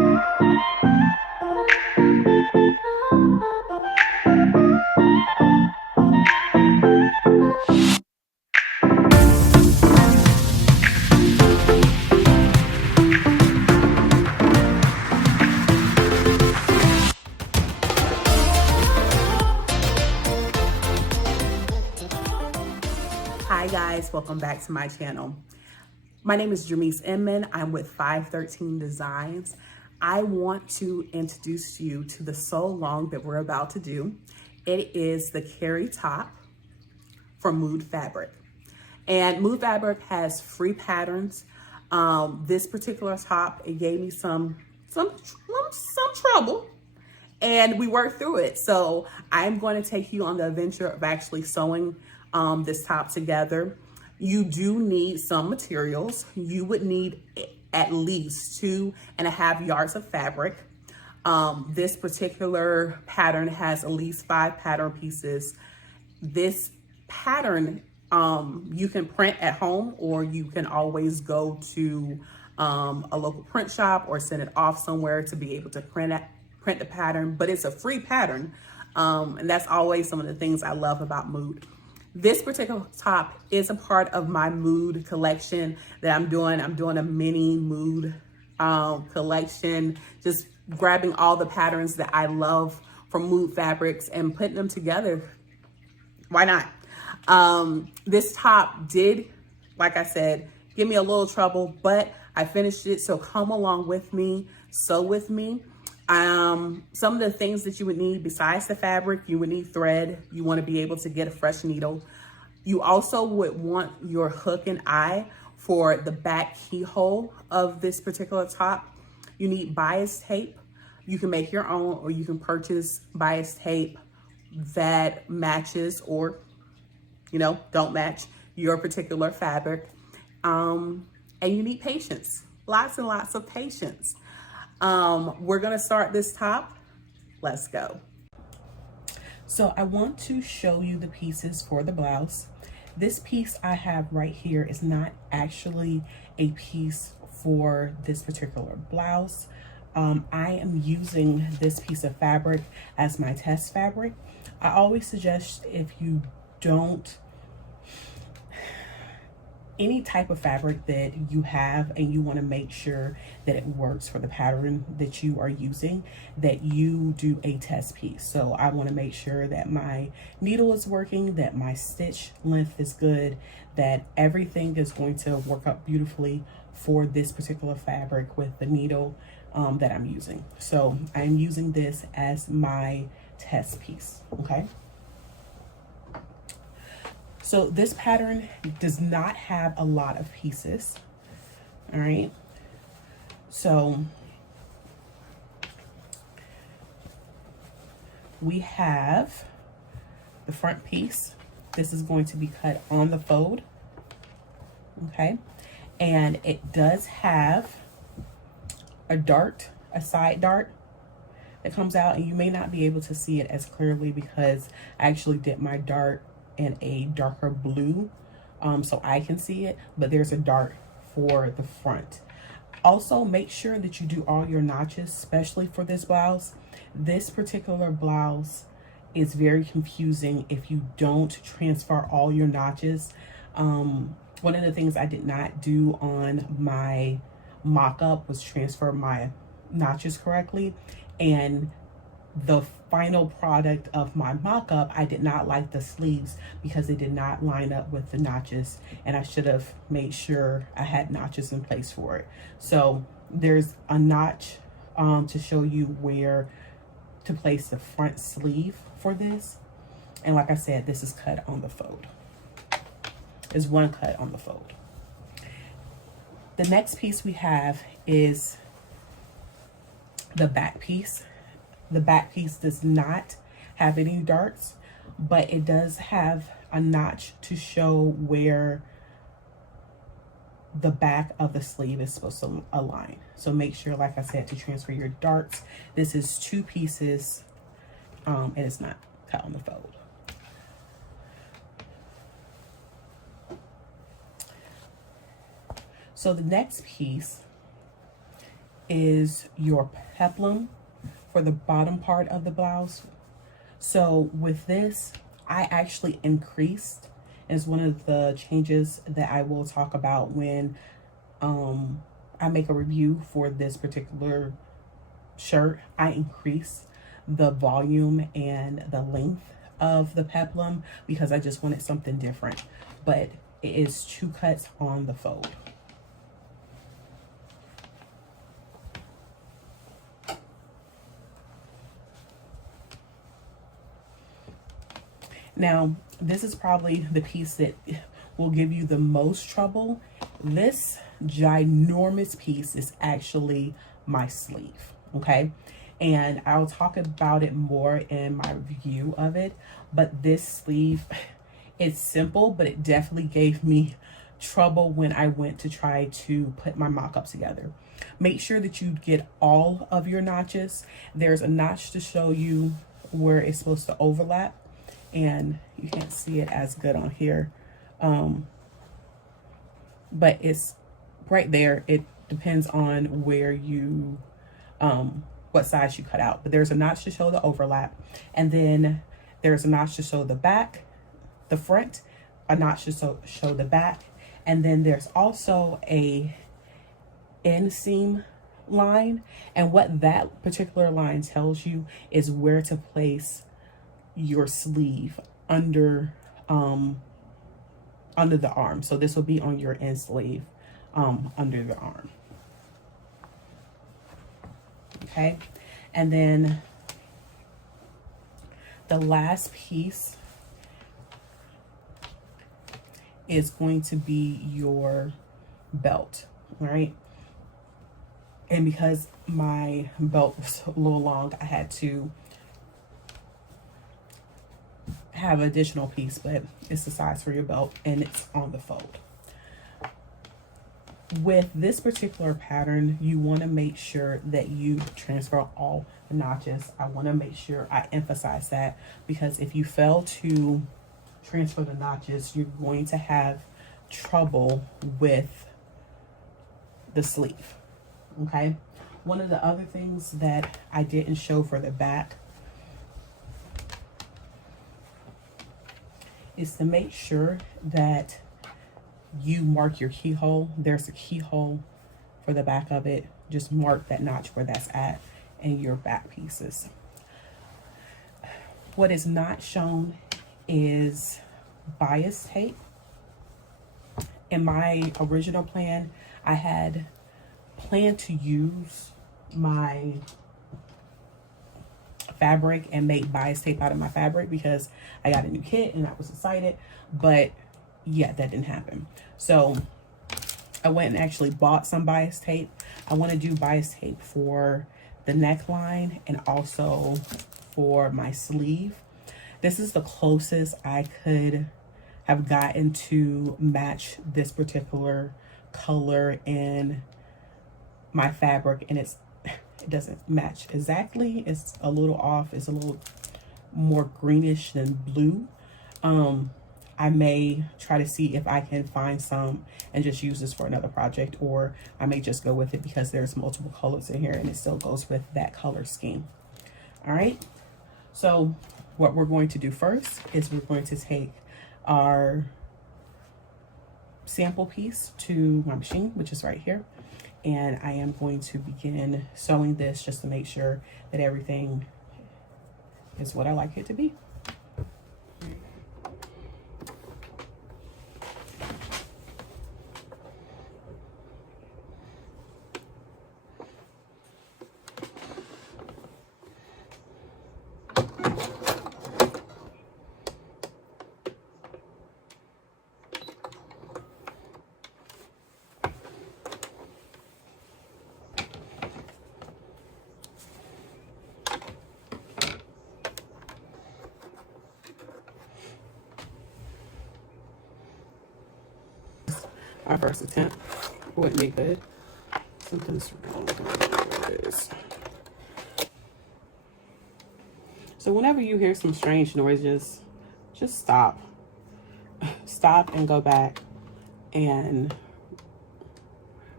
Hi guys, welcome back to my channel. My name is Jermise Inman. I'm with 513 Designs. I want to introduce you to the sew along that we're about to do. It is the Karri top from Mood Fabric. And Mood Fabric has free patterns. This particular top, it gave me some trouble, and we worked through it. So I'm going to take you on the adventure of actually sewing this top together. You do need some materials. You would need at least 2.5 yards of fabric. This particular pattern has at least 5 pattern pieces. This pattern you can print at home, or you can always go to a local print shop or send it off somewhere to be able to print the pattern, but it's a free pattern. And that's always some of the things I love about Mood. This particular top is a part of my Mood collection that I'm doing. I'm doing a mini Mood collection, just grabbing all the patterns that I love from Mood Fabrics and putting them together. Why not? This top did, like I said, give me a little trouble, but I finished it. So come along with me, sew with me. Some of the things that you would need besides the fabric, you would need thread. You want to be able to get a fresh needle. You also would want your hook and eye for the back keyhole of this particular top. You need bias tape. You can make your own, or you can purchase bias tape that matches, or, you know, don't match your particular fabric. And you need patience, lots and lots of patience. We're gonna start this top. Let's go. So I want to show you the pieces for the blouse. This piece I have right here is not actually a piece for this particular blouse. I am using this piece of fabric as my test fabric. I always suggest, if you don't, any type of fabric that you have and you want to make sure that it works for the pattern that you are using, that you do a test piece. So I want to make sure that my needle is working, that my stitch length is good, that everything is going to work out beautifully for this particular fabric with the needle that I'm using. So I'm using this as my test piece, okay? So this pattern does not have a lot of pieces, all right? So we have the front piece. This is going to be cut on the fold, okay? And it does have a dart, a side dart that comes out, and you may not be able to see it as clearly because I actually did my dart in a darker blue, so I can see it, but there's a dart for the front. Also, make sure that you do all your notches, especially for this blouse. This particular blouse is very confusing if you don't transfer all your notches. One of the things I did not do on my mock-up was transfer my notches correctly, and the final product of my mock-up, I did not like the sleeves because they did not line up with the notches, and I should have made sure I had notches in place for it. So there's a notch to show you where to place the front sleeve for this. And like I said, this is cut on the fold. There's one cut on the fold. The next piece we have is the back piece. The back piece does not have any darts, but it does have a notch to show where the back of the sleeve is supposed to align. So make sure, like I said, to transfer your darts. This is 2 pieces, and it's not cut on the fold. So the next piece is your peplum for the bottom part of the blouse. So with this, I actually increased, is one of the changes that I will talk about when I make a review for this particular shirt. I increased the volume and the length of the peplum because I just wanted something different, but it is 2 cuts on the fold. Now, this is probably the piece that will give you the most trouble. This ginormous piece is actually my sleeve, okay? And I'll talk about it more in my review of it. But this sleeve, it's simple, but it definitely gave me trouble when I went to try to put my mock-up together. Make sure that you get all of your notches. There's a notch to show you where it's supposed to overlap, and you can't see it as good on here, but it's right there. It depends on where you what size you cut out, but there's a notch to show the overlap, and then there's a notch to show the back, the front, a notch to show the back, and then there's also a inseam line, and what that particular line tells you is where to place your sleeve under the arm. So this will be on your end sleeve under the arm. Okay, and then the last piece is going to be your belt, right? And because my belt was a little long, I had to have an additional piece, but it's the size for your belt and it's on the fold. With this particular pattern, you want to make sure that you transfer all the notches. I want to make sure I emphasize that, because if you fail to transfer the notches, you're going to have trouble with the sleeve. Okay, one of the other things that I didn't show for the back is to make sure that you mark your keyhole. There's a keyhole for the back of it. Just mark that notch where that's at in your back pieces. What is not shown is bias tape. In my original plan, I had planned to use my fabric and make bias tape out of my fabric because I got a new kit and I was excited, but yeah, that didn't happen. So I went and actually bought some bias tape. I want to do bias tape for the neckline and also for my sleeve. This is the closest I could have gotten to match this particular color in my fabric, and it doesn't match exactly. It's a little off. It's a little more greenish than blue. I may try to see if I can find some and just use this for another project, or I may just go with it because there's multiple colors in here and it still goes with that color scheme. All right, so what we're going to do first is we're going to take our sample piece to my machine, which is right here, and I am going to begin sewing this just to make sure that everything is what I like it to be. Our first attempt wouldn't be good. Something's wrong with this. So whenever you hear some strange noises, just stop. Stop and go back and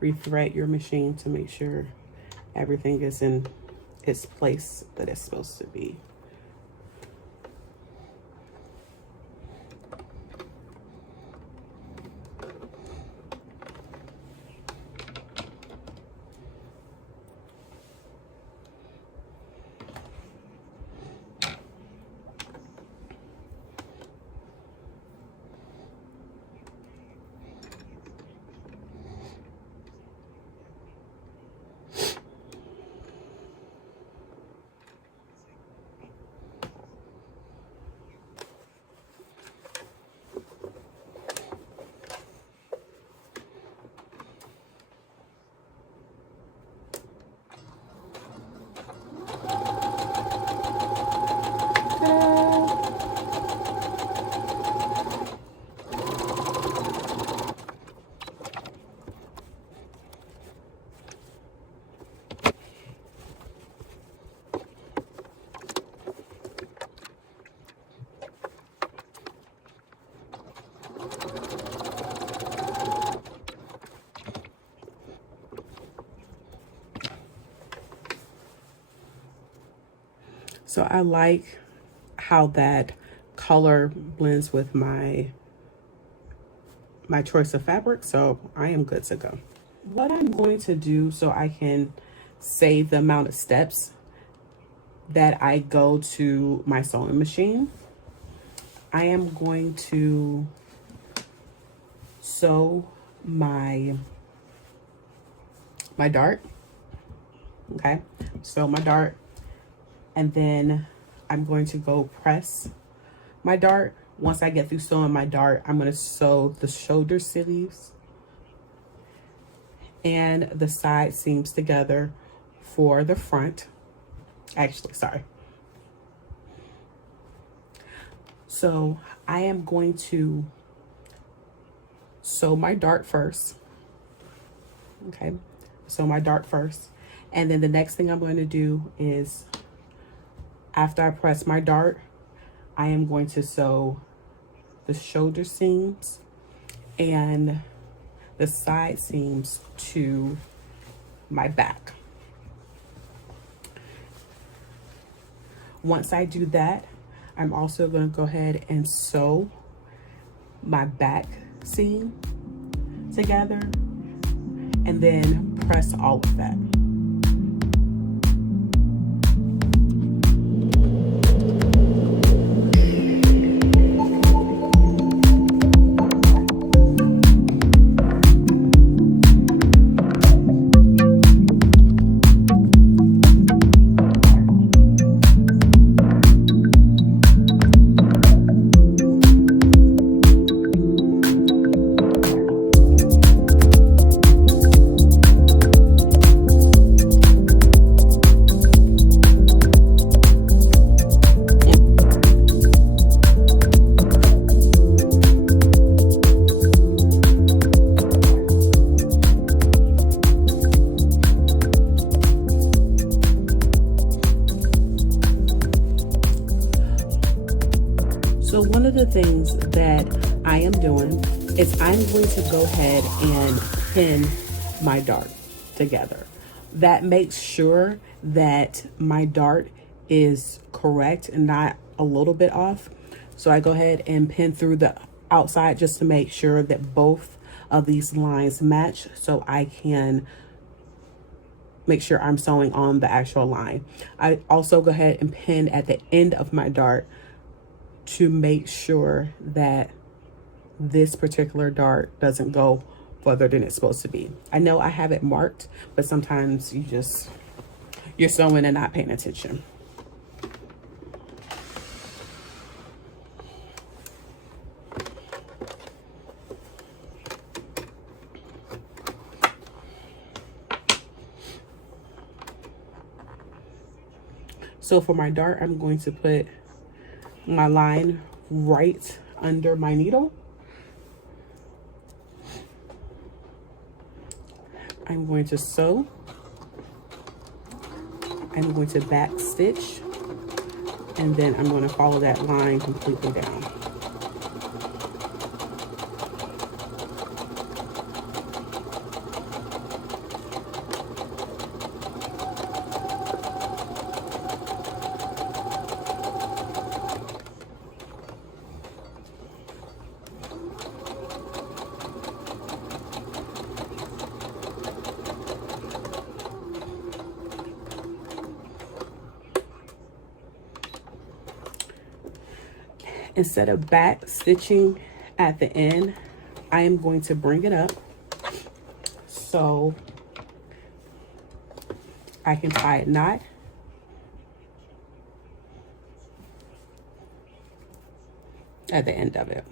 rethread your machine to make sure everything is in its place that it's supposed to be. So I like how that color blends with my choice of fabric, so I am good to go. What I'm going to do so I can save the amount of steps that I go to my sewing machine, I am going to sew my dart. Okay, sew my dart, and then I'm going to go press my dart. Once I get through sewing my dart, I'm going to sew the shoulder sleeves and the side seams together for the front. Actually, sorry. So I am going to sew my dart first. Okay, sew my dart first. And then the next thing I'm going to do is, after I press my dart, I am going to sew the shoulder seams and the side seams to my back. Once I do that, I'm also going to go ahead and sew my back seam together and then press all of that. So one of the things that I am doing is I'm going to go ahead and pin my dart together. That makes sure that my dart is correct and not a little bit off. So I go ahead and pin through the outside just to make sure that both of these lines match, so I can make sure I'm sewing on the actual line. I also go ahead and pin at the end of my dart to make sure that this particular dart doesn't go further than it's supposed to be. I know I have it marked, but sometimes you're sewing and not paying attention. So for my dart, I'm going to put my line right under my needle. I'm going to sew. I'm going to back stitch, and then I'm going to follow that line completely down. Instead of back stitching at the end, I am going to bring it up so I can tie a knot. At the end of it.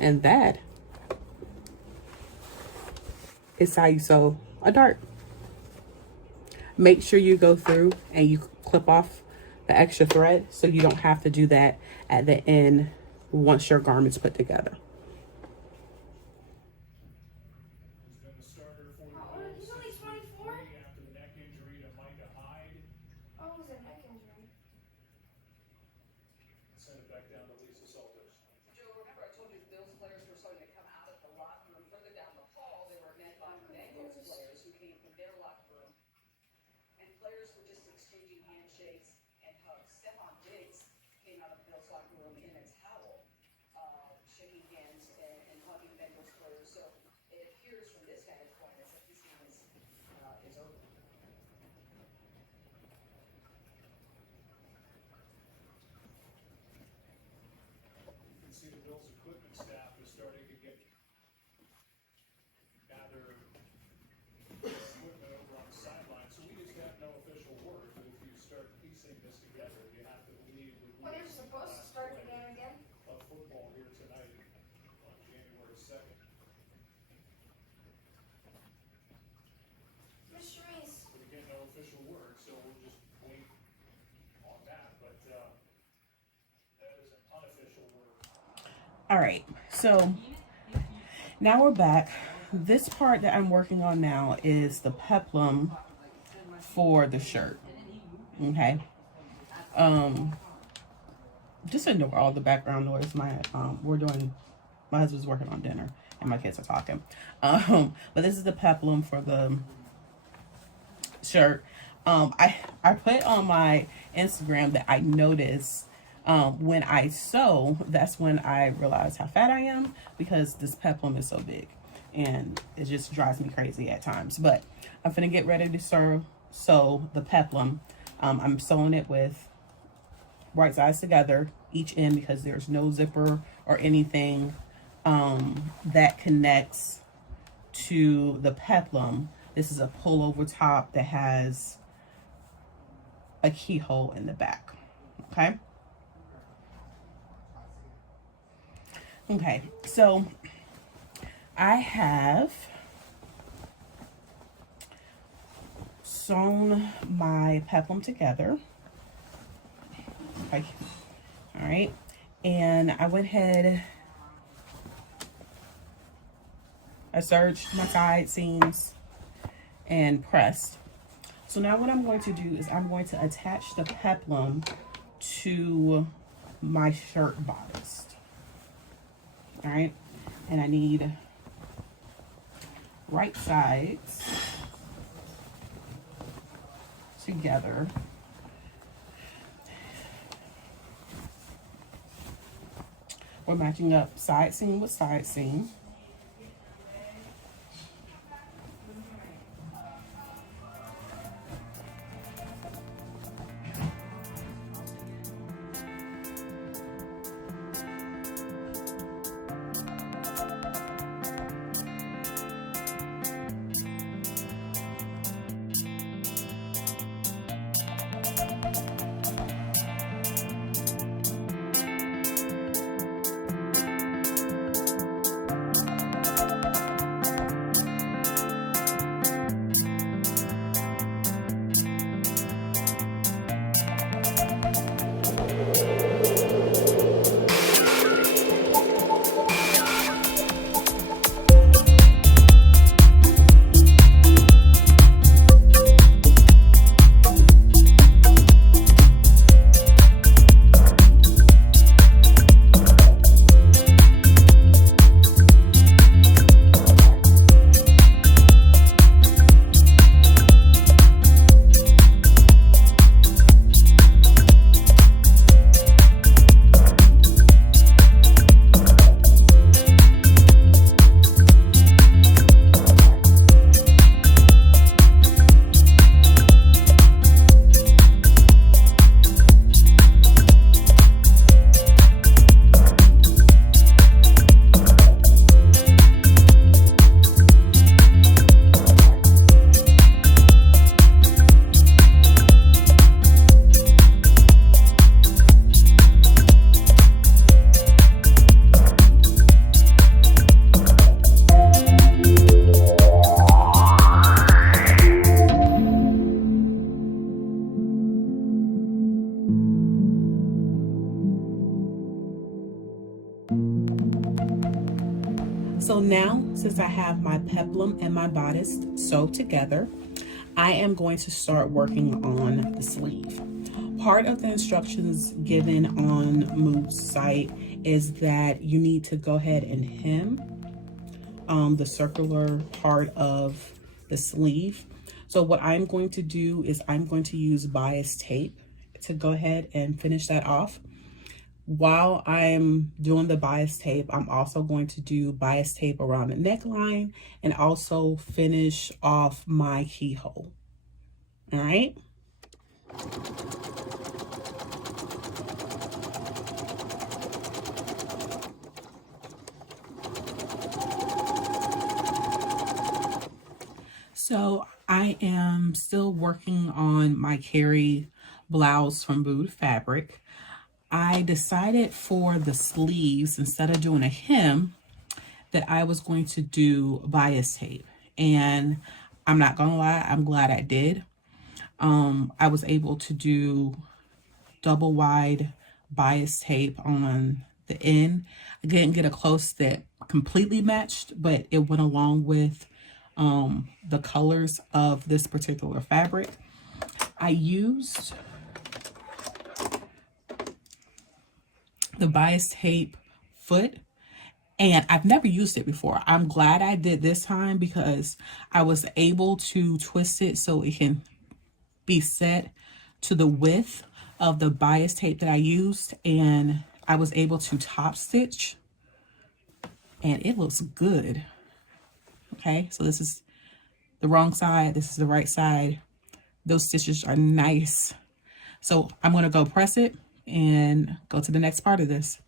And that is how you sew a dart. Make sure you go through and you clip off the extra thread so you don't have to do that at the end once your garment's put together. All right, so now we're back. This part that I'm working on now is the peplum for the shirt. Okay. Just ignore all the background noise. My husband's working on dinner and my kids are talking. But this is the peplum for the shirt. I put on my Instagram that I noticed when I sew, that's when I realize how fat I am, because this peplum is so big and it just drives me crazy at times. But I'm gonna get ready to sew the peplum. I'm sewing it with right sides together, each end, because there's no zipper or anything that connects to the peplum. This is a pullover top that has a keyhole in the back. Okay. Okay, so I have sewn my peplum together. Okay. All right, and I went ahead, I serged my side seams and pressed. So now what I'm going to do is I'm going to attach the peplum to my shirt bodice. All right, and I need right sides together. We're matching up side seam with side seam. now, since I have my peplum and my bodice sewed together, I am going to start working on the sleeve. Part of the instructions given on Mood's site is that you need to go ahead and hem the circular part of the sleeve. So what I'm going to do is I'm going to use bias tape to go ahead and finish that off. While I'm doing the bias tape, I'm also going to do bias tape around the neckline and also finish off my keyhole. All right. So I am still working on my Karri blouse from Mood Fabric. I decided for the sleeves, instead of doing a hem, that I was going to do bias tape. And I'm not gonna lie, I'm glad I did. I was able to do double wide bias tape on the end. I didn't get a close that completely matched, but it went along with the colors of this particular fabric. I used the bias tape foot, and I've never used it before. I'm glad I did this time because I was able to twist it so it can be set to the width of the bias tape that I used, and I was able to top stitch, and it looks good. Okay, so this is the wrong side, this is the right side. Those stitches are nice. So I'm going to go press it and go to the next part of this.